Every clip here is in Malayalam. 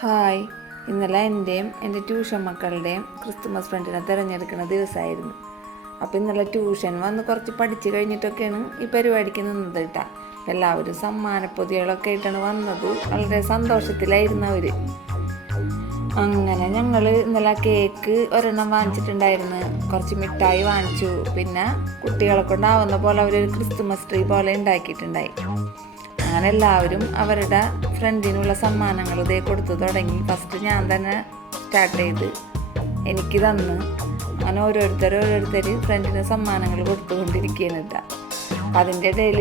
ഹായ്. ഇന്നലെ എന്റെയും എന്റെ ട്യൂഷൻ മക്കളുടെയും ക്രിസ്തുമസ് ഫ്രണ്ടിനെ തിരഞ്ഞെടുക്കുന്ന ദിവസമായിരുന്നു അപ്പോൾ ഇന്നലെ ട്യൂഷൻ വന്ന് കുറച്ച് പഠിച്ചു കഴിഞ്ഞിട്ടൊക്കെയാണ് ഈ പരിപാടിക്ക് നിന്നത് കേട്ടാ എല്ലാവരും സമ്മാനപ്പൊതികളൊക്കെ ആയിട്ടാണ് വന്നത്. വളരെ സന്തോഷത്തിലായിരുന്നു അവർ അങ്ങനെ ഞങ്ങൾ ഇന്നലെ കേക്ക് ഒരെണ്ണം വാങ്ങിച്ചിട്ടുണ്ടായിരുന്നു. കുറച്ച് മിഠായി വാങ്ങിച്ചു. പിന്നെ കുട്ടികളെ കൊണ്ടാവുന്ന പോലെ അവരൊരു ക്രിസ്തുമസ് ട്രീ പോലെ ഉണ്ടാക്കിയിട്ടുണ്ടായി. അങ്ങനെ എല്ലാവരും അവരുടെ ഫ്രണ്ടിനുള്ള സമ്മാനങ്ങൾ ഇതേ കൊടുത്തു തുടങ്ങി. ഫസ്റ്റ് ഞാൻ തന്നെ സ്റ്റാർട്ട് ചെയ്ത് എനിക്ക് തന്ന്. അങ്ങനെ ഓരോരുത്തർ ഓരോരുത്തർ ഫ്രണ്ടിന് സമ്മാനങ്ങൾ കൊടുത്തുകൊണ്ടിരിക്കുകയാണ് കേട്ടോ അപ്പം അതിന്റെ ഇടയിൽ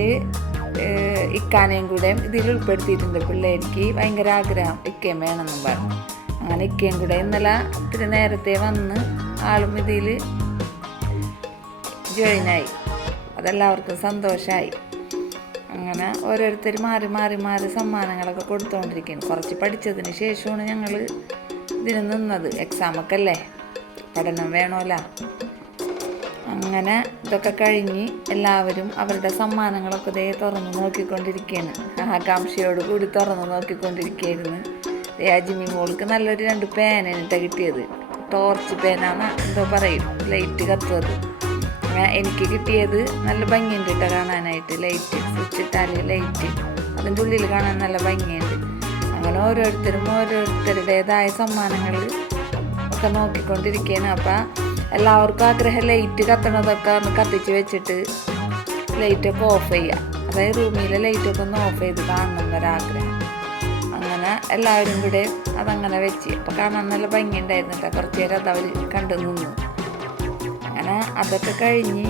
ഇക്കാനേയും കൂടെ ഇതിൽ ഉൾപ്പെടുത്തിയിട്ടുണ്ട് പിള്ളേർക്ക് ഭയങ്കര ആഗ്രഹം ഇക്കയും വേണമെന്നും പറഞ്ഞു. അങ്ങനെ ഇക്കയും കൂടെ ഇന്നലെ ഇത്തിരി നേരത്തെ വന്ന് ആളും ഇതിൽ ജോയിനായി അതെല്ലാവർക്കും സന്തോഷമായി അങ്ങനെ ഓരോരുത്തർ മാറി മാറി മാറി സമ്മാനങ്ങളൊക്കെ കൊടുത്തുകൊണ്ടിരിക്കുകയാണ് കുറച്ച് പഠിച്ചതിന് ശേഷമാണ് ഞങ്ങൾ ഇതിന് നിന്നത്. എക്സാമൊക്കെ അല്ലേ? പഠനം വേണമല്ല അങ്ങനെ ഇതൊക്കെ കഴിഞ്ഞ് എല്ലാവരും അവരുടെ സമ്മാനങ്ങളൊക്കെ ഇതേ തുറന്ന് നോക്കിക്കൊണ്ടിരിക്കുകയാണ് ആകാംക്ഷയോട് കൂടി തുറന്ന് നോക്കിക്കൊണ്ടിരിക്കുകയായിരുന്നു രാജിമി മോൾക്ക് നല്ലൊരു രണ്ട് കേട്ടോ കിട്ടിയത്. ടോർച്ച് പേനാന്ന് എന്തോ പറയും. ലൈറ്റ് കത്തുന്നത്. എനിക്ക് കിട്ടിയത് നല്ല ഭംഗിയുണ്ട് കേട്ടോ കാണാനായിട്ട്. ലൈറ്റ് സ്വിച്ച് ഇട്ടാൽ ലൈറ്റ് അതിന്റെ ഉള്ളിൽ കാണാൻ നല്ല ഭംഗിയുണ്ട്. അങ്ങനെ ഓരോരുത്തരും ഓരോരുത്തരുടേതായ സമ്മാനങ്ങൾ ഒക്കെ നോക്കിക്കൊണ്ടിരിക്കുകയാണ്. അപ്പം എല്ലാവർക്കും ആഗ്രഹം ലൈറ്റ് കത്തണതൊക്കെ ഒന്ന് കത്തിച്ച് വെച്ചിട്ട് ലൈറ്റൊക്കെ ഓഫ് ചെയ്യുക അതായത് റൂമിലെ ലൈറ്റൊക്കെ ഒന്ന് ഓഫ് ചെയ്ത് കാണണം ഒരാഗ്രഹം അങ്ങനെ എല്ലാവരും കൂടെ അതങ്ങനെ വെച്ച്. അപ്പോൾ കാണാൻ നല്ല ഭംഗിയുണ്ടായിരുന്നു കേട്ടോ. കുറച്ച് നേരം അത് അവർ കണ്ടു നിന്നു. അങ്ങനെ അതൊക്കെ കഴിഞ്ഞ്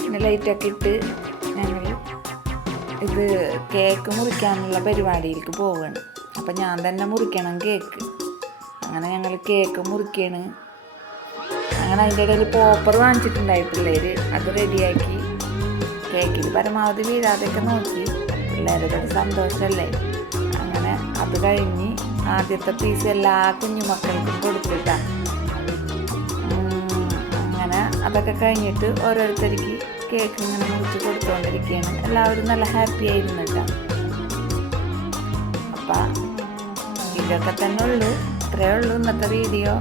പിന്നെ ലൈറ്റൊക്കെ ഇട്ട് ഞങ്ങൾ ഇത് കേക്ക് മുറിക്കാനുള്ള പരിപാടിയിലേക്ക് പോവുകയാണ് അപ്പം ഞാൻ തന്നെ മുറിക്കണം കേക്ക് അങ്ങനെ ഞങ്ങൾ കേക്ക് മുറിക്കുകയാണ് അങ്ങനെ അതിന്റെ ഇടയിൽ പോപ്പർ വാങ്ങിച്ചിട്ടുണ്ടായി പിള്ളേർ അത് റെഡിയാക്കി കേക്കിൽ പരമാവധി വീഴാതെയൊക്കെ നോക്കി. പിള്ളേരുടെ ഒരു സന്തോഷമല്ലേ അങ്ങനെ അത് കഴിഞ്ഞ് ആദ്യത്തെ പീസ് എല്ലാ കുഞ്ഞുമക്കൾക്കും കൊടുത്തിട്ടാണ്. അതൊക്കെ കഴിഞ്ഞിട്ട് ഓരോരുത്തർക്ക് കേക്ക് ഇങ്ങനെ മുറിച്ച് കൊടുത്തുകൊണ്ടിരിക്കുകയാണ് എല്ലാവരും നല്ല ഹാപ്പി ആയിരുന്നു കേട്ടോ. അപ്പം ഇതൊക്കെ തന്നെ ഉള്ളൂ. ഇത്രയേ ഉള്ളൂ ഇന്നത്തെ വീഡിയോ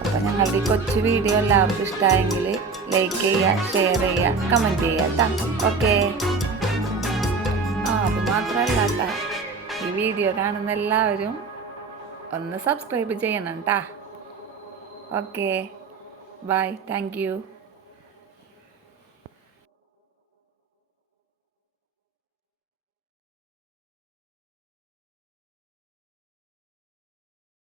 അപ്പം ഞങ്ങളുടെ ഈ കൊച്ചു വീഡിയോ എല്ലാവർക്കും ഇഷ്ടമായെങ്കിൽ ലൈക്ക് ചെയ്യുക ഷെയർ ചെയ്യുക കമന്റ് ചെയ്യുക കേട്ടോ. ഓക്കെ ആ അത് മാത്രമല്ല ഈ വീഡിയോ കാണുന്ന എല്ലാവരും ഒന്ന് സബ്സ്ക്രൈബ് ചെയ്യണം കേട്ടോ. Okay bye thank you